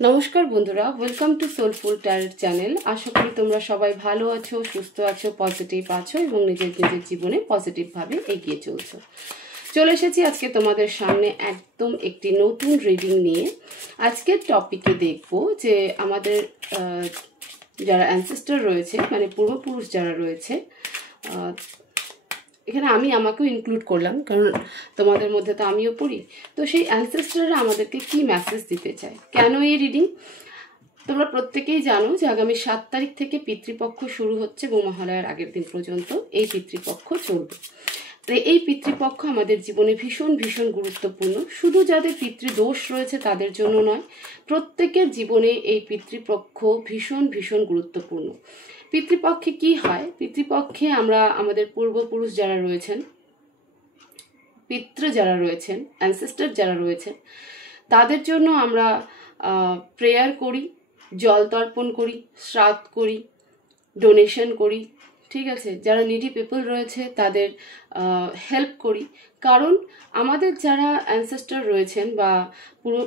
নমস্কার বন্ধুরা, welcome to soulful tarot channel. আশা করি তোমরা সবাই ভালো আছো, সুস্থ আছো, পজিটিভ আছো এবং নিজের জীবনে পজিটিভভাবে এগিয়ে চলছো। চলে এসেছি আজকে তোমাদের সামনে একদম একটি নতুন রিডিং নিয়ে। আজকের টপিকে দেখব যে আমাদের যারা অ্যানসেস্টর রয়েছে, মানে পূর্বপুরুষ যারা রয়েছে, এখানে আমি আমাকেও ইনক্লুড করলাম কারণ তোমাদের মধ্যে তো আমিও পড়ি। তো সেই অ্যানসেস্টররা আমাদেরকে কি মেসেজ দিতে চায়, কেন এই রিডিং? তোমরা প্রত্যেকেই জানো যে আগামী 7 তারিখ থেকে পিতৃপক্ষ শুরু হচ্ছে এবং মহালয়ার আগের দিন পর্যন্ত এই পিতৃপক্ষ চলবে। তো এই পিতৃপক্ষ আমাদের জীবনে ভীষণ ভীষণ গুরুত্বপূর্ণ। শুধু যাদের পিতৃদোষ রয়েছে তাদের জন্য নয়, প্রত্যেকের জীবনে এই পিতৃপক্ষ ভীষণ ভীষণ গুরুত্বপূর্ণ। পিতৃপক্ষে কি হয়? পিতৃপক্ষে আমরা আমাদের পূর্বপুরুষ যারা রয়েছেন, পিতৃ যারা রয়েছেন, অ্যানসেস্টর যারা রয়েছেন, তাদের জন্য আমরা প্রেয়ার করি, জল তর্পণ করি, শ্রাদ্ধ করি, ডোনেশন করি, ঠিক আছে? যারা নিডি পিপল রয়েছে তাদের হেল্প করি। কারণ আমাদের যারা অ্যানসেস্টর রয়েছেন বা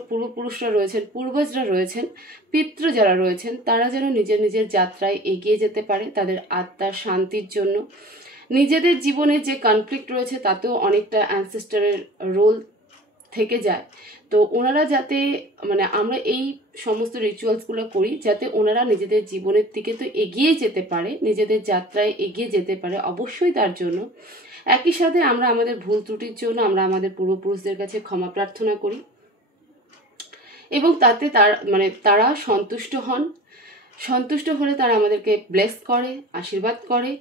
পূর্বপুরুষরা রয়েছেন, পূর্বজরা রয়েছেন, পিতৃ যারা রয়েছেন, তারা যেন নিজের নিজের যাত্রায় এগিয়ে যেতে পারে তাদের আত্মার শান্তির জন্য। নিজেদের জীবনে যে কনফ্লিক্ট রয়েছে তাতেও অনেকটা অ্যানসেস্টরের রোল থেকে যায়। তো ওনারা যাতে, মানে আমরা এই সমস্ত রিচুয়ালসগুলো করি যাতে ওনারা নিজেদের জীবনের দিকে তো এগিয়ে যেতে পারে, নিজেদের যাত্রায় এগিয়ে যেতে পারে, অবশ্যই তার জন্য। একই সাথে আমরা আমাদের ভুল ত্রুটির জন্য আমরা আমাদের পূর্বপুরুষদের কাছে ক্ষমা প্রার্থনা করি এবং তাতে তারা সন্তুষ্ট হন। সন্তুষ্ট হলে তারা আমাদেরকে ব্লেস করে, আশীর্বাদ করে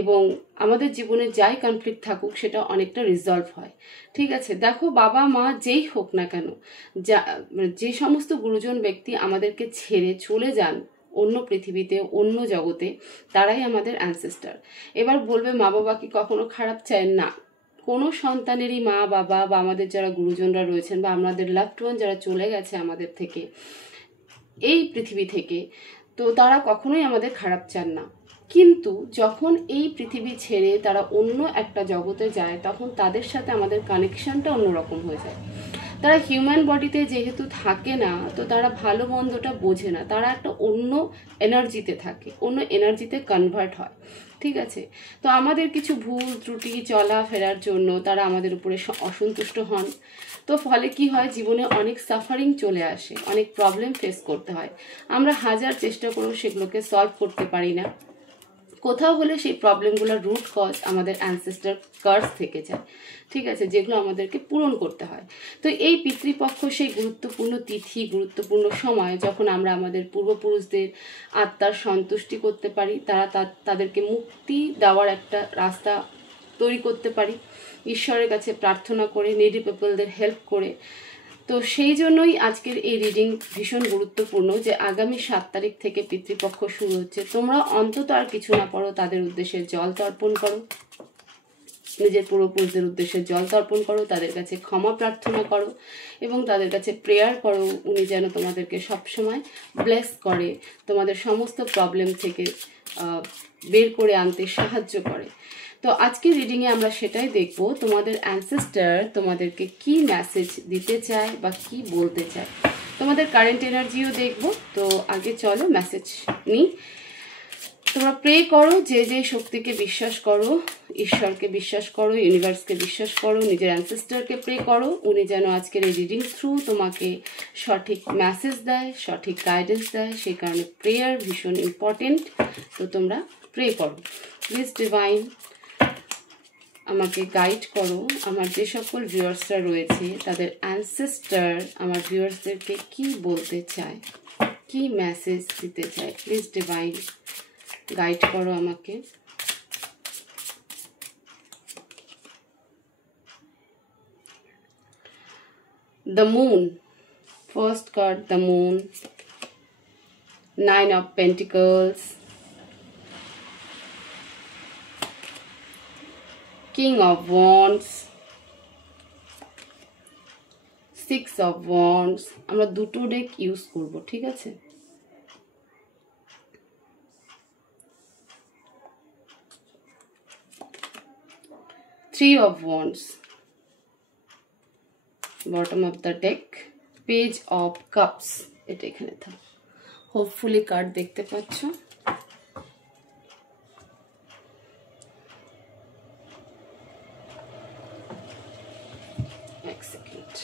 এবং আমাদের জীবনে যাই কনফ্লিক্ট থাকুক সেটা অনেকটা রিজলভ হয়। ঠিক আছে? দেখো, বাবা মা যেই হোক না কেন, যে সমস্ত গুরুজন ব্যক্তি আমাদেরকে ছেড়ে চলে যান অন্য পৃথিবীতে, অন্য জগতে, তারাই আমাদের অ্যানসেস্টর। এবার বলবে মা বাবা কি কখনো খারাপ চায়? না, কোনো সন্তানেরই মা বাবা বা আমাদের যারা গুরুজনরা রয়েছেন বা আমাদের লাভড ওয়ান যারা চলে গেছে আমাদের থেকে, এই পৃথিবী থেকে, তো তারা কখনোই আমাদের খারাপ চান না। কিন্তু যখন এই পৃথিবী ছেড়ে তারা অন্য একটা জগতে যায় তখন তাদের সাথে আমাদের কানেকশনটা অন্যরকম হয়ে যায়। তারা হিউম্যান বডিতে যেহেতু থাকে না, তো তারা ভালো মন্দটা বোঝে না, তারা একটা অন্য এনার্জিতে থাকে, অন্য এনার্জিতে কনভার্ট হয়। ঠিক আছে? তো আমাদের কিছু ভুল ত্রুটি চলা ফেরার জন্য তারা আমাদের উপরে অসন্তুষ্ট হন। তো ফলে কি হয়, জীবনে অনেক সাফারিং চলে আসে, অনেক প্রবলেম ফেস করতে হয়। আমরা হাজার চেষ্টা করেও সেগুলোকে সলভ করতে পারি না। কোথাও হলে সেই প্রবলেমগুলোর রুট কজ আমাদের অ্যানসেস্টর কার্স থেকে যায়। ঠিক আছে? যেগুলো আমাদেরকে পূরণ করতে হয়। তো এই পিতৃপক্ষ সেই গুরুত্বপূর্ণ তিথি, গুরুত্বপূর্ণ সময় যখন আমরা আমাদের পূর্বপুরুষদের আত্মার সন্তুষ্টি করতে পারি, তাদেরকে মুক্তি দেওয়ার একটা রাস্তা তৈরি করতে পারি ঈশ্বরের কাছে প্রার্থনা করে, নিডি পিপলদের হেল্প করে। তো সেই জন্যই আজকের এই রিডিং ভীষণ গুরুত্বপূর্ণ যে আগামী 7 তারিখ থেকে পিতৃপক্ষ শুরু হচ্ছে। তোমরা অন্তত আর কিছু না পারো তাদের উদ্দেশ্যে জল তর্পণ করো, নিজের পূর্বপুরুষদের উদ্দেশ্যে জল তর্পণ করো, তাদের কাছে ক্ষমা প্রার্থনা করো এবং তাদের কাছে প্রেয়ার করো উনি যেন তোমাদেরকে সবসময় ব্লেস করে, তোমাদের সমস্ত প্রবলেম থেকে বের করে আনতে সাহায্য করে। তো আজকের রিডিংয়ে আমরা সেটাই দেখব, তোমাদের অ্যানসেস্টর তোমাদেরকে কি মেসেজ দিতে চায় বা কি বলতে চায়। তোমাদের কারেন্ট এনার্জিও দেখব। তো আগে চলো মেসেজ নিই। তোমরা প্রে করো, যে যে শক্তিকে বিশ্বাস করো, ঈশ্বরকে বিশ্বাস করো, ইউনিভার্সকে বিশ্বাস করো, নিজের অ্যানসেস্টরকে প্রে করো উনি যেন আজকের এই রিডিং থ্রু তোমাকে সঠিক মেসেজ দেয়, সঠিক গাইডেন্স দেয়। সেই কারণে প্রেয়ার ভীষণ ইম্পর্টেন্ট। তো তোমরা প্রে করো। প্লিজ ডিভাইন আমাকে গাইড করো, আমার যে সকল ভিউয়ার্সরা রয়েছে তাদের অ্যানসেস্টর আমার ভিউয়ার্সদেরকে কি বলতে চায়, কি মেসেজ দিতে চায়। প্লিজ ডিভাইন গাইড করো আমাকে। The Moon, first card, the Moon, 9 of Pentacles, King of Wands, 6 of Wands। আমরা দুটো ডেক ইউজ করব, ঠিক আছে? Three of Wands, bottom of the deck, Page of Cups এটা এখানে থাক। হোপফুলি কার্ড দেখতে পাচ্ছ। এক সেকেন্ড।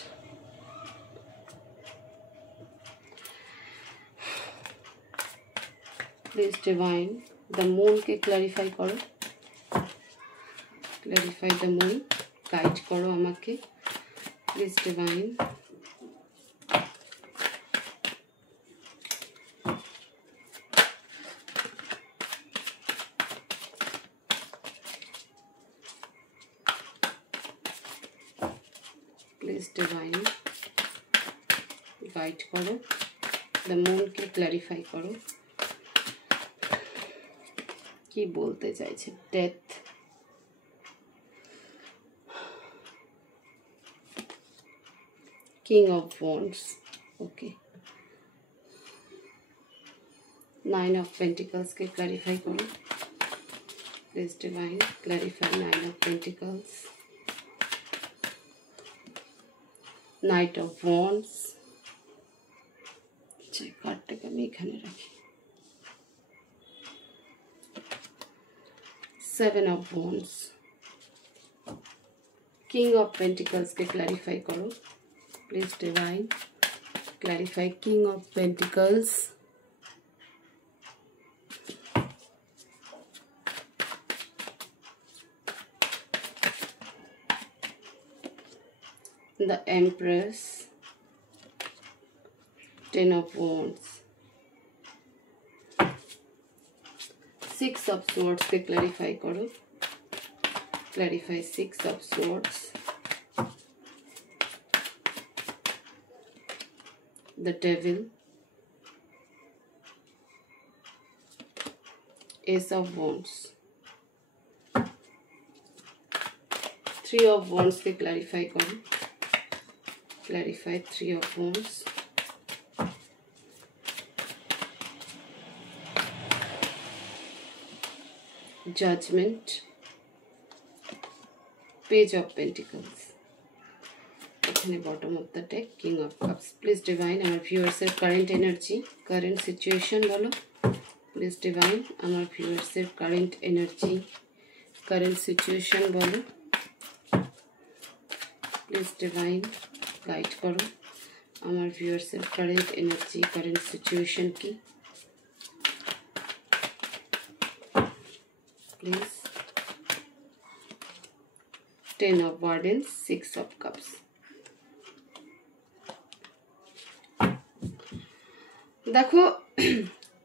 প্লিজ ডিভাইন দ্য মুনকে ক্লারিফাই করো, ক্লারিফাই দ্য মুন, গাইড করো আমাকে please divine. Please divine guide করো, দ্য মুনকে ক্লারিফাই করো, কি বলতে চাইছে। Death, king of wands, okay. 9 of পেন্টিকলসকে ক্লারিফাই করো please divine, clarify 9 of pentacles. Knight of wands, কার্ডটাকে আমি এখানে রাখি। 7 অফ ওয়ান্ডস, কিং অফ পেন্টিকলসকে ক্লারিফাই করো please divine, clarify king of pentacles. The Empress, 10 of Wands, 6 of Swords के clarify करो, clarify 6 of Swords, the Devil, Ace of Wands, 3 of Wands के clarify करो, clarify 3 of Wands, Judgment, Page of Pentacles, এখানে bottom of the deck, King of Cups. Please divine আমার viewers এর current energy, current situation বলো please divine আমার viewers এর current energy, current situation বলো please divine guide করো আমার viewers এর কারেন্ট এনার্জি, কারেন্ট সিচুয়েশন কি please. 10 of Wands, 6 of Cups. দেখো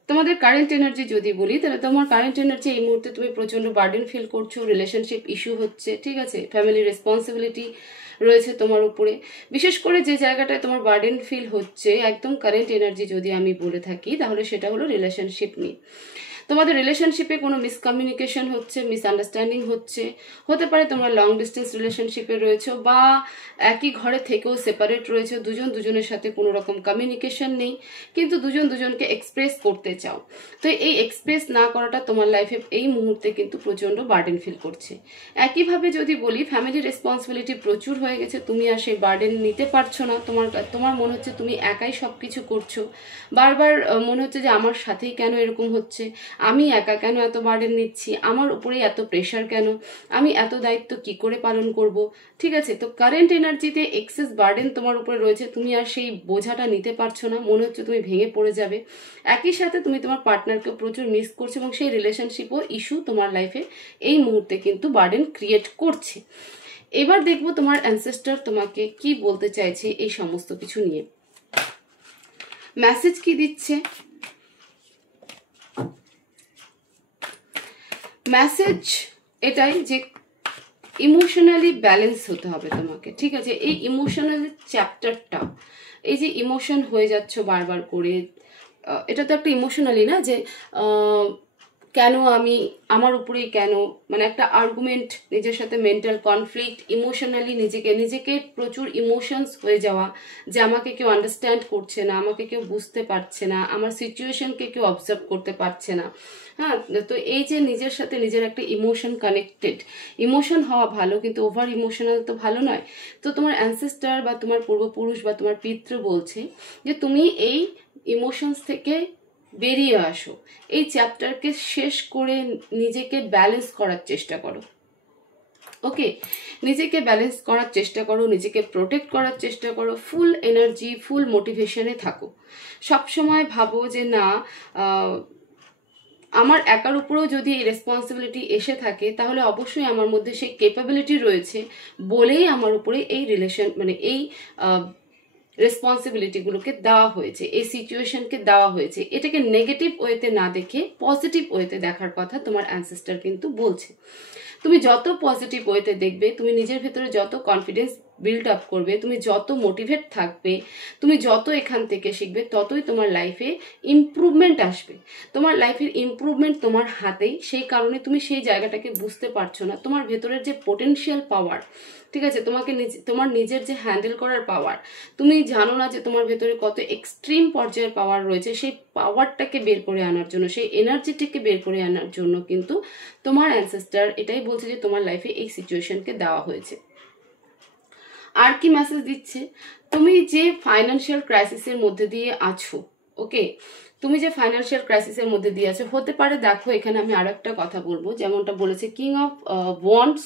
তোমাদের কারেন্ট এনার্জি যদি বলি তাহলে তোমার কারেন্ট এনার্জি এই মুহূর্তে তুমি প্রচন্ড বার্ডেন ফিল করছো, রিলেশনশিপ ইস্যু হচ্ছে, ঠিক আছে, ফ্যামিলি রেসপন্সিবিলিটি রয়েছে তোমার উপরে। বিশেষ করে যে জায়গাটায় তোমার বার্ডেন ফিল হচ্ছে একদম কারেন্ট এনার্জি যদি আমি বলে থাকি তাহলে সেটা হলো রিলেশনশিপ নিয়ে। তোমাদের রিলেশনশিপে কোনো মিসকমিউনিকেশন হচ্ছে, মিসআন্ডারস্ট্যান্ডিং হচ্ছে, হতে পারে তোমরা লং ডিস্টেন্স রিলেশনশিপে রয়েছো বা একই ঘরে থেকেও সেপারেট রয়েছো, দুজন দুজনের সাথে কোনো রকম কমিউনিকেশন নেই কিন্তু দুজন দুজনকে এক্সপ্রেস করতে চাও। তো এই এক্সপ্রেস না করাটা তোমার লাইফে এই মুহূর্তে কিন্তু প্রচণ্ড বার্ডেন ফিল করছে। একইভাবে যদি বলি ফ্যামিলি রেসপন্সিবিলিটি প্রচুর হয়ে গেছে, তুমি আর সেই বার্ডেন নিতে পারছো না, তোমার মনে হচ্ছে তুমি একাই সব কিছু করছো, বারবার মনে হচ্ছে যে আমার সাথেই কেন এরকম হচ্ছে, আমি একা কেন এত বার্ডেন নিচ্ছি, আমার উপরে এত প্রেশার কেন, আমি এত দায়িত্ব কি করে পালন করব, ঠিক আছে। তো কারেন্ট এনার্জিতে এক্সেস বার্ডেন তোমার উপরে রয়েছে, তুমি আর সেই বোঝাটা নিতে পারছো না, মনে হচ্ছে তুমি ভেঙে পড়ে যাবে। একই সাথে তুমি তোমার পার্টনারকে প্রচুর মিস করছো এবং সেই রিলেশনশিপও ইস্যু তোমার লাইফে এই মুহূর্তে কিন্তু বার্ডেন ক্রিয়েট করছে। এবার দেখবো তোমার অ্যানসেস্টর তোমাকে কি বলতে চাইছে এই সমস্ত কিছু নিয়ে, মেসেজ কি দিচ্ছে। মেসেজ এটাই যে ইমোশনালি ব্যালেন্স হতে হবে তোমাকে, ঠিক আছে। এই ইমোশনাল চ্যাপ্টারটা, এই যে ইমোশন হয়ে যাচ্ছ বারবার করে, এটা তো একটা ইমোশনালি না যে কেন আমি, আমার উপরেই কেন, মানে একটা আর্গুমেন্ট, নিজের সাথে মেন্টাল কনফ্লিক্ট, ইমোশনালি নিজেকে প্রচুর ইমোশনস হয়ে যাওয়া যে আমাকে কেউ আন্ডারস্ট্যান্ড করছে না, আমাকে কেউ বুঝতে পারছে না, আমার সিচুয়েশনকে কেউ অবজার্ভ করতে পারছে না। হ্যাঁ, তো এই যে নিজের সাথে নিজের একটা ইমোশন কানেক্টেড, ইমোশন হওয়া ভালো কিন্তু ওভার ইমোশনাল তো ভালো নয়। তো তোমার অ্যানসেস্টার বা তোমার পূর্বপুরুষ বা তোমার পিতৃ বলছে যে তুমি এই ইমোশনস থেকে বেরিয়ে আসো, এই চ্যাপ্টারকে শেষ করে নিজেকে ব্যালেন্স করার চেষ্টা করো। ওকে, নিজেকে ব্যালেন্স করার চেষ্টা করো, নিজেকে প্রোটেক্ট করার চেষ্টা করো, ফুল এনার্জি ফুল মোটিভেশনে থাকো। সবসময় ভাবো যে না, আমার একার উপরেও যদি এই রেসপন্সিবিলিটি এসে থাকে তাহলে অবশ্যই আমার মধ্যে সেই ক্যাপাবিলিটি রয়েছে বলেই আমার উপরে এই রিলেশন মানে এই রেসপন্সিবিলিটিগুলোকে দেওয়া হয়েছে, এই সিচুয়েশনকে দেওয়া হয়েছে। এটাকে নেগেটিভ ওয়েতে না দেখে পজিটিভ ওয়েতে দেখার কথা তোমার অ্যানসেস্টার কিন্তু বলছে। তুমি যত পজিটিভ ওয়েতে দেখবে, তুমি নিজের ভেতরে যত কনফিডেন্স বিল্ড আপ করবে, তুমি যত মোটিভেট থাকবে, তুমি যত এখান থেকে শিখবে, ততই তোমার লাইফে ইমপ্রুভমেন্ট আসবে। তোমার লাইফের ইমপ্রুভমেন্ট তোমার হাতেই, সেই কারণে তুমি সেই জায়গাটাকে বুঝতে পারছো না। তোমার ভেতরের যে পোটেনশিয়াল পাওয়ার, ঠিক আছে, তোমার নিজের যে হ্যান্ডেল করার পাওয়ার, তুমি জানো না যে তোমার ভেতরে কত এক্সট্রিম পর্যায়ের পাওয়ার রয়েছে। সেই পাওয়ারটাকে বের করে আনার জন্য, সেই এনার্জিটিকে বের করে আনার জন্য কিন্তু তোমার অ্যানসেস্টার এটাই বলছে যে তোমার লাইফে এই সিচুয়েশনকে দেওয়া হয়েছে। আর কি মেসেজ দিচ্ছে? তুমি যে ফাইন্যান্সিয়াল ক্রাইসিসের মধ্যে দিয়ে আছো, ওকে, তুমি যে ফাইন্যান্সিয়াল ক্রাইসিসের মধ্যে দিয়ে আছো, হতে পারে, দেখো এখানে আমি আরো একটা কথা বলবো, যেমনটা বলেছে king of wands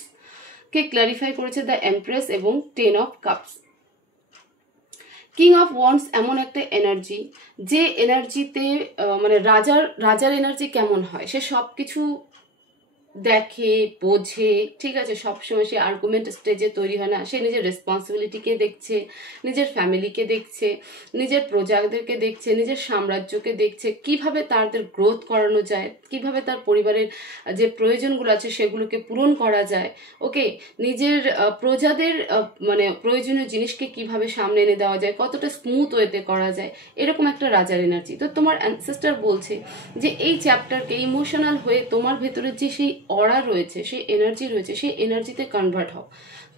K clarify করেছে দ্য এমপ্রেস এবং 10 of cups. King of wands এমন একটা এনার্জি, যে এনার্জিতে মানে রাজার এনার্জি কেমন হয়, সে সবকিছু দেখে বোঝে, ঠিক আছে, সবসময় সে আর্গুমেন্ট স্টেজে তৈরি হয় না। সে নিজের রেসপন্সিবিলিটিকে দেখছে, নিজের ফ্যামিলিকে দেখছে, নিজের প্রজাদেরকে দেখছে, নিজের সাম্রাজ্যকে দেখছে, কিভাবে তাদের গ্রোথ করানো যায়, কিভাবে তার পরিবারের যে প্রয়োজনগুলো আছে সেগুলোকে পূরণ করা যায়। ওকে, নিজের প্রজাদের মানে প্রয়োজনীয় জিনিসকে কিভাবে সামনে এনে দেওয়া যায়, কতটা স্মুথ ওয়েতে করা যায়, এরকম একটা রাজার এনার্জি। তো তোমার অ্যানসেস্টার বলছে যে এই চ্যাপ্টারকে ইমোশনাল হয়ে তোমার ভেতরে যে সেই অরা রয়েছে, সেই এনার্জি রয়েছে, সেই এনার্জিতে কনভার্ট হও।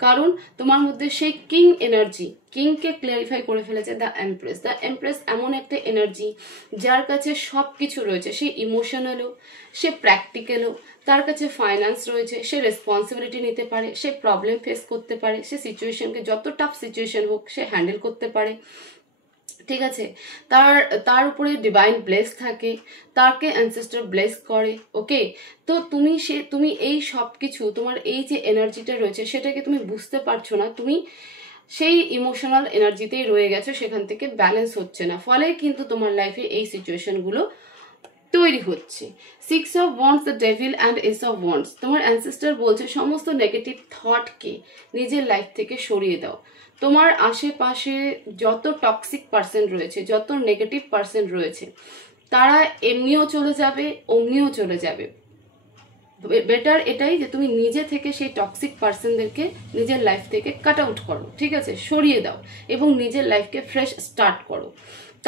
কারণ তোমার মধ্যে সেই কিং এনার্জি, কিংকে ক্লিয়ারিফাই করে ফেলেছে দ্য এমপ্রেস। দ্য এমপ্রেস এমন একটা এনার্জি যার কাছে সব কিছু রয়েছে, সে ইমোশনালও, সে প্র্যাকটিক্যালও, তার কাছে ফাইন্যান্স রয়েছে, সে রেসপন্সিবিলিটি নিতে পারে, সে প্রবলেম ফেস করতে পারে, সে সিচুয়েশনকে যত টাফ সিচুয়েশন হোক সে হ্যান্ডেল করতে পারে, ঠিক আছে। তার উপরে ডিভাইন ব্লেস থাকে, তাকে অ্যানসেস্টর ব্লেস করে। ওকে, তো তুমি এই সব কিছু, তোমার এই যে এনার্জিটা রয়েছে সেটাকে তুমি বুঝতে পারছো না, তুমি সেই ইমোশনাল এনার্জিতেই রয়ে গেছো, সেখান থেকে ব্যালেন্স হচ্ছে না, ফলে কিন্তু তোমার লাইফে এই সিচুয়েশনগুলো তৈরি হচ্ছে। 6 of wands, the devil and S of wands. তোমার অ্যানসেস্টর বলছে সমস্ত নেগেটিভ থটকে নিজের লাইফ থেকে সরিয়ে দাও। তোমার আশেপাশে যত টক্সিক পার্সন রয়েছে, যত নেগেটিভ পার্সন রয়েছে, তারা এমনিও চলে যাবে, অমনিও চলে যাবে। বেটার এটাই যে তুমি নিজে থেকে সেই টক্সিক পার্সনদেরকে নিজের লাইফ থেকে কাট আউট করো, ঠিক আছে, সরিয়ে দাও এবং নিজের লাইফকে ফ্রেশ স্টার্ট করো।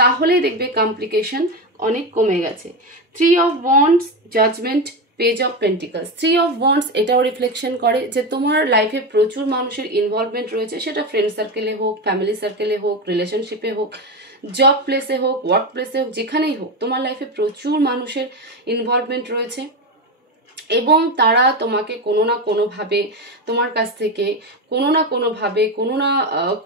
তাহলেই দেখবে কমপ্লিকেশন অনেক কমে গেছে। 3 of wands, judgement, page of pentacles. 3 of wands এটাও রিফ্লেকশন করে যে তোমার লাইফে প্রচুর মানুষের ইনভলভমেন্ট রয়েছে, সেটা ফ্রেন্ড সার্কেলে হোক, ফ্যামিলি সার্কেলে হোক, রিলেশনশিপে হোক, জব প্লেসে হোক, ওয়ার্ক প্লেসে হোক, যেখানেই হোক, তোমার লাইফে প্রচুর মানুষের ইনভলভমেন্ট রয়েছে এবং তারা তোমাকে কোনো না কোনোভাবে, তোমার কাছ থেকে কোনো না কোনোভাবে,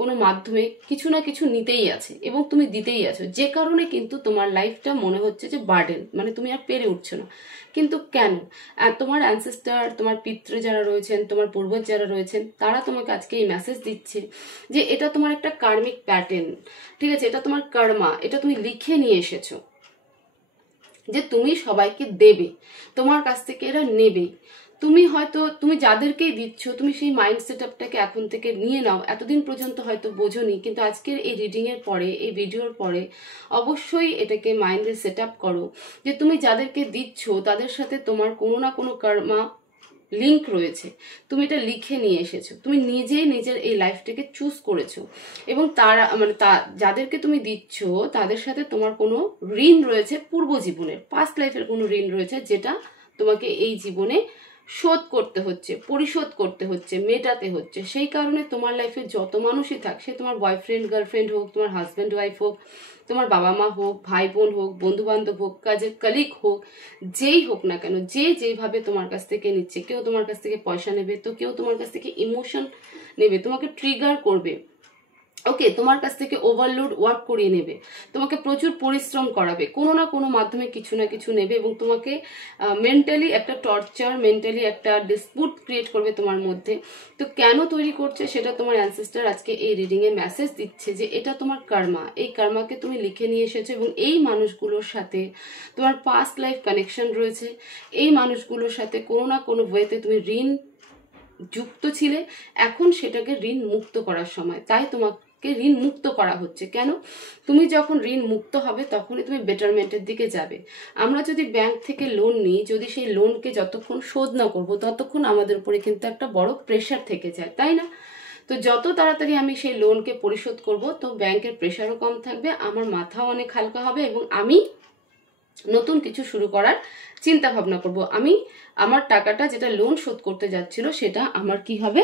কোনো মাধ্যমে কিছু না কিছু নিতেই আছে এবং তুমি দিতেই আছো, যে কারণে কিন্তু তোমার লাইফটা মনে হচ্ছে যে বার্ডেন, মানে তুমি আর পেরে উঠছো না। কিন্তু কেন? তোমার অ্যানসেস্টার, তোমার পিতৃ যারা রয়েছেন, তোমার পূর্বজ যারা রয়েছেন, তারা তোমাকে আজকে এই মেসেজ দিচ্ছে যে এটা তোমার একটা কার্মিক প্যাটার্ন, ঠিক আছে, এটা তোমার কর্মা, এটা তুমি লিখে নিয়ে এসেছো যে তুমি সবাইকে দেবে, তোমার কাছ থেকে এরা নেবে। তুমি যাদেরকেই দিচ্ছ, তুমি সেই মাইন্ড সেট আপটাকে এখন থেকে নিয়ে নাও। এতদিন পর্যন্ত হয়তো বোঝোনি, কিন্তু আজকের এই রিডিং এর পরে, এই ভিডিওর পরে অবশ্যই এটাকে মাইন্ডে সেট আপ করো যে তুমি যাদেরকে দিচ্ছ তাদের সাথে তোমার কোনো না কোনো কর্মা লিঙ্ক রয়েছে। তুমি এটা লিখে নিয়ে এসেছো, তুমি নিজেই নিজের এই লাইফটাকে চুজ করেছো এবং তারা মানে যাদেরকে তুমি দিচ্ছ তাদের সাথে তোমার কোনো ঋণ রয়েছে, পূর্ব জীবনের পাস্ট লাইফের কোনো ঋণ রয়েছে, যেটা তোমাকে এই জীবনে শোধ করতে হচ্ছে, পরিশোধ করতে হচ্ছে, মেটাতে হচ্ছে। সেই কারণে তোমার লাইফে যত মানুষই থাক, সে তোমার বয়ফ্রেন্ড গার্লফ্রেন্ড হোক, তোমার হাজব্যান্ড ওয়াইফ হোক, তোমার বাবা মা হোক, ভাই বোন হোক, বন্ধু বান্ধব হোক, কাজের কলিগ হোক, যেই হোক না কেন, যেভাবে তোমার কাছ থেকে নিচ্ছে, কেউ তোমার কাছ থেকে পয়সা নেবে, তো কেউ তোমার কাছ থেকে ইমোশন নেবে, তোমাকে ট্রিগার করবে, ওকে, তোমার কাছ থেকে ওভারলোড ওয়ার্ক করিয়ে নেবে, তোমাকে প্রচুর পরিশ্রম করাবে, কোনো না কোনো মাধ্যমে কিছু না কিছু নেবে এবং তোমাকে মেন্টালি একটা টর্চার, মেন্টালি একটা ডিসপুট ক্রিয়েট করবে তোমার মধ্যে। তো কেন তৈরি করছে সেটা তোমার অ্যানসেস্টার আজকে এই রিডিংয়ে মেসেজ দিচ্ছে যে এটা তোমার কর্মা, এই কর্মাকে তুমি লিখে নিয়ে এসেছো এবং এই মানুষগুলোর সাথে তোমার পাস্ট লাইফ কানেকশন রয়েছে। এই মানুষগুলোর সাথে কোনো না কোনো ওয়েতে তুমি ঋণ যুক্ত ছিলে, এখন সেটাকে ঋণ মুক্ত করার সময়, তাই তোমাকে ঋণ মুক্ত করা হচ্ছে। কেন? তুমি যখন ঋণ মুক্ত হবে তখনই তুমি বেটারমেন্টের দিকে যাবে। আমরা যদি ব্যাংক থেকে লোন নিই, যদি সেই লোনকে যতক্ষণ শোধ না করবো ততক্ষণ আমাদের উপরে কিন্তু একটা বড় প্রেশার থেকে যায়, তাই না? তো যত তাড়াতাড়ি আমি সেই লোনকে পরিশোধ করব তো ব্যাংকের প্রেশারও কম থাকবে, আমার মাথাও অনেক হালকা হবে এবং আমি নতুন কিছু শুরু করার চিন্তা ভাবনা করব। আমি আমার টাকাটা যেটা লোন শোধ করতে যাচ্ছিল সেটা আমার কি হবে,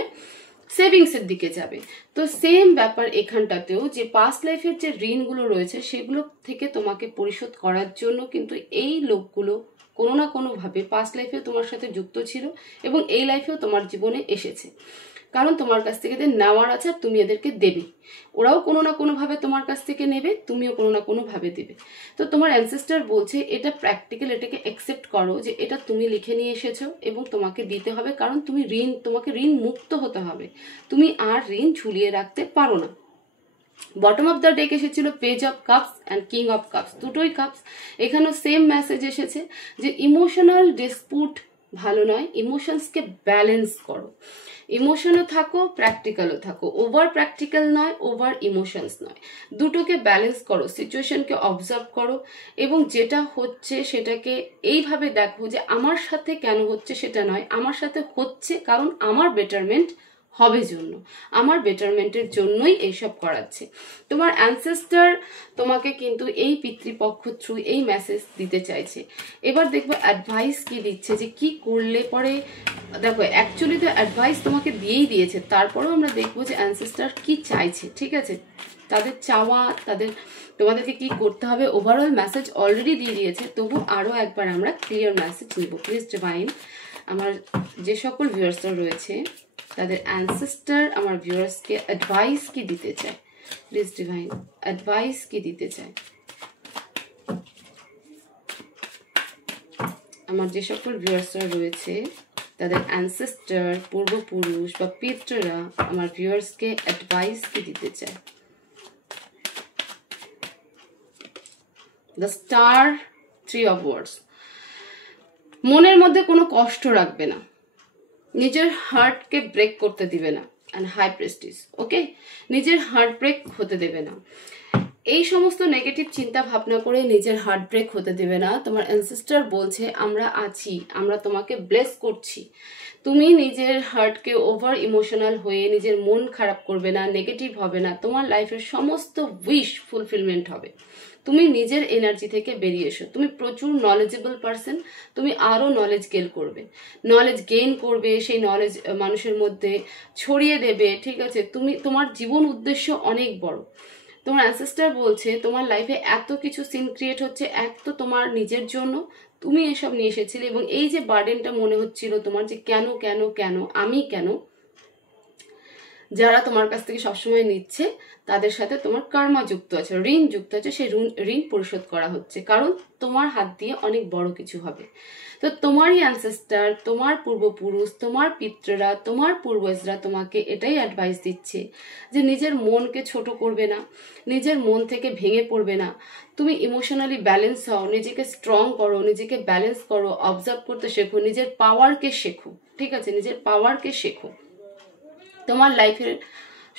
সেভিংসের দিকে যাবে। তো সেম ব্যাপার এখানটাতেও, যে পাস্ট লাইফের যে ঋণগুলো রয়েছে সেগুলো থেকে তোমাকে পরিশোধ করার জন্য কিন্তু এই লোকগুলো কোনো না কোনোভাবে পাস্ট লাইফে তোমার সাথে যুক্ত ছিল এবং এই লাইফেও তোমার জীবনে এসেছে, কারণ তোমার কাছ থেকে এদের নেওয়ার আছে আর তুমি এদেরকে দেবে। ওরাও কোনো না কোনোভাবে তোমার কাছ থেকে নেবে, তুমিও কোনো না কোনোভাবে দেবে। তো তোমার অ্যানসেস্টার বলছে এটা প্র্যাকটিক্যাল, এটাকে অ্যাকসেপ্ট করো যে এটা তুমি লিখে নিয়ে এসেছো এবং তোমাকে দিতে হবে, কারণ তুমি তোমাকে ঋণ মুক্ত হতে হবে, তুমি আর ঋণ ঝুলিয়ে রাখতে পারো না। বটম অফ দ্য ডেক এসেছিল page of cups and king of cups, দুটোই কাপস। এখানেও সেম মেসেজ এসেছে যে ইমোশনাল ডিসপুট ভালো নয়, ইমোশনসকে ব্যালেন্স করো, ইমোশনও থাকো প্র্যাকটিক্যালও থাকো, ওভার প্র্যাকটিক্যাল নয় ওভার ইমোশনস নয়, দুটোকে ব্যালেন্স করো, সিচুয়েশনকে অবজার্ভ করো এবং যেটা হচ্ছে সেটাকে এইভাবে দেখো যে আমার সাথে কেন হচ্ছে সেটা নয়, আমার সাথে হচ্ছে কারণ আমার বেটারমেন্ট হবে জন্য, আমার বেটারমেন্টের জন্যই এইসব করাচ্ছে। তোমার অ্যানসেস্টার তোমাকে কিন্তু এই পিতৃপক্ষ থ্রু এই মেসেজ দিতে চাইছে। এবার দেখবো অ্যাডভাইস কি দিচ্ছে, যে কি করলে পরে, দেখো অ্যাকচুয়ালি তো অ্যাডভাইস তোমাকে দিয়েই দিয়েছে, তারপরেও আমরা দেখবো যে অ্যানসেস্টার কি চাইছে, ঠিক আছে? তাদের চাওয়া, তোমাদেরকে কি করতে হবে, ওভারঅল মেসেজ অলরেডি দিয়ে দিয়েছে, তবু আরও একবার আমরা ক্লিয়ার মেসেজ নিব। প্লিজ ডিভাইন, আমার যে সকল ভিউয়ার্সরা রয়েছে তাদের অ্যানসেস্টার আমার ভিউয়ার্সকে অ্যাডভাইস কি দিতে চায়, প্লিজ ডিভাইন অ্যাডভাইস কি দিতে চায়। আমার যে সকল ভিউয়ার্সরা রয়েছে তাদের অ্যানসেস্টার, পূর্বপুরুষ বা পিতৃরা আমার ভিউয়ার্সকে অ্যাডভাইস কি দিতে চায়। The star, three of words. মনের মধ্যে কোনো কষ্ট রাখবে না, নিজের হার্টকে ব্রেক করতে দিবে না, অ্যান্ড হাই প্রেস্টিজ, ওকে, নিজের হার্ট ব্রেক হতে দেবে না, এই সমস্ত নেগেটিভ চিন্তা ভাবনা করে নিজের হার্ট ব্রেক হতে দেবে না। তোমার অ্যানসেস্টার বলছে আমরা আছি, আমরা তোমাকে ব্লেস করছি, তুমি নিজের হার্টকে ওভার ইমোশনাল হয়ে নিজের মন খারাপ করবে না, নেগেটিভ হবে না, তোমার লাইফের সমস্ত উইশ ফুলফিলমেন্ট হবে। তুমি নিজের এনার্জি থেকে বেরিয়ে এসো, তুমি প্রচুর নলেজেবল পারসন, তুমি আরও নলেজ গেইন করবে, সেই নলেজ মানুষের মধ্যে ছড়িয়ে দেবে, ঠিক আছে? তোমার জীবন উদ্দেশ্য অনেক বড়। তোমার অ্যানসেস্টার বলছে তোমার লাইফে এত কিছু সিন ক্রিয়েট হচ্ছে, এক তো তোমার নিজের জন্য, তুমি এসব নিয়ে এসেছিলে এবং এই যে বার্ডেনটা মনে হচ্ছিল তোমার, যে কেন কেন কেন আমি কেন, যারা তোমার কাছ থেকে সবসময় নিচ্ছে তাদের সাথে তোমার কর্মা যুক্ত আছে, ঋণ যুক্ত আছে, সেই ঋণ পরিশোধ করা হচ্ছে, কারণ তোমার হাত দিয়ে অনেক বড় কিছু হবে। তো তোমারই অ্যানসেস্টার, তোমার পূর্বপুরুষ, তোমার পিতৃরা, তোমার পূর্বজরা তোমাকে এটাই অ্যাডভাইস দিচ্ছে যে নিজের মনকে ছোট করবে না, নিজের মন থেকে ভেঙে পড়বে না, তুমি ইমোশনালি ব্যালেন্স হও, নিজেকে স্ট্রং করো, নিজেকে ব্যালেন্স করো, অবজার্ভ করতে শেখো, নিজের পাওয়ারকে শেখো, ঠিক আছে? নিজের পাওয়ারকে শেখো, তোমার লাইফের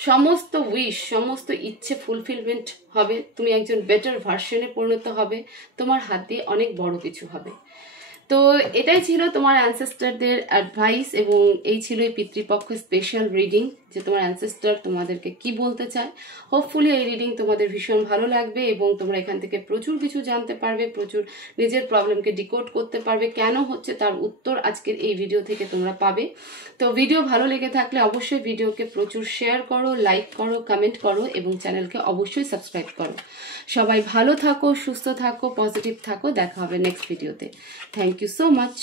সমস্ত উইশ, সমস্ত ইচ্ছে ফুলফিলমেন্ট হবে, তুমি একজন বেটার ভার্সনে পরিণত হবে, তোমার হাত দিয়ে অনেক বড় কিছু হবে। তো এটাই ছিল তোমার অ্যানসেস্টারদের অ্যাডভাইস এবং এই ছিল এই পিতৃপক্ষ স্পেশাল রিডিং, যে তোমার অ্যানসেস্টার তোমাদেরকে কি বলতে চায়। হোপফুলি এই রিডিং তোমাদের ভীষণ ভালো লাগবে এবং তোমরা এখান থেকে প্রচুর কিছু জানতে পারবে, প্রচুর নিজের প্রবলেমকে ডিকোড করতে পারবে, কেন হচ্ছে তার উত্তর আজকের এই ভিডিও থেকে তোমরা পাবে। তো ভিডিও ভালো লেগে থাকলে অবশ্যই ভিডিওকে প্রচুর শেয়ার করো, লাইক করো, কমেন্ট করো এবং চ্যানেলকে অবশ্যই সাবস্ক্রাইব করো। সবাই ভালো থাকো, সুস্থ থাকো, পজিটিভ থাকো, দেখা হবে নেক্সট ভিডিওতে। Thank you so much.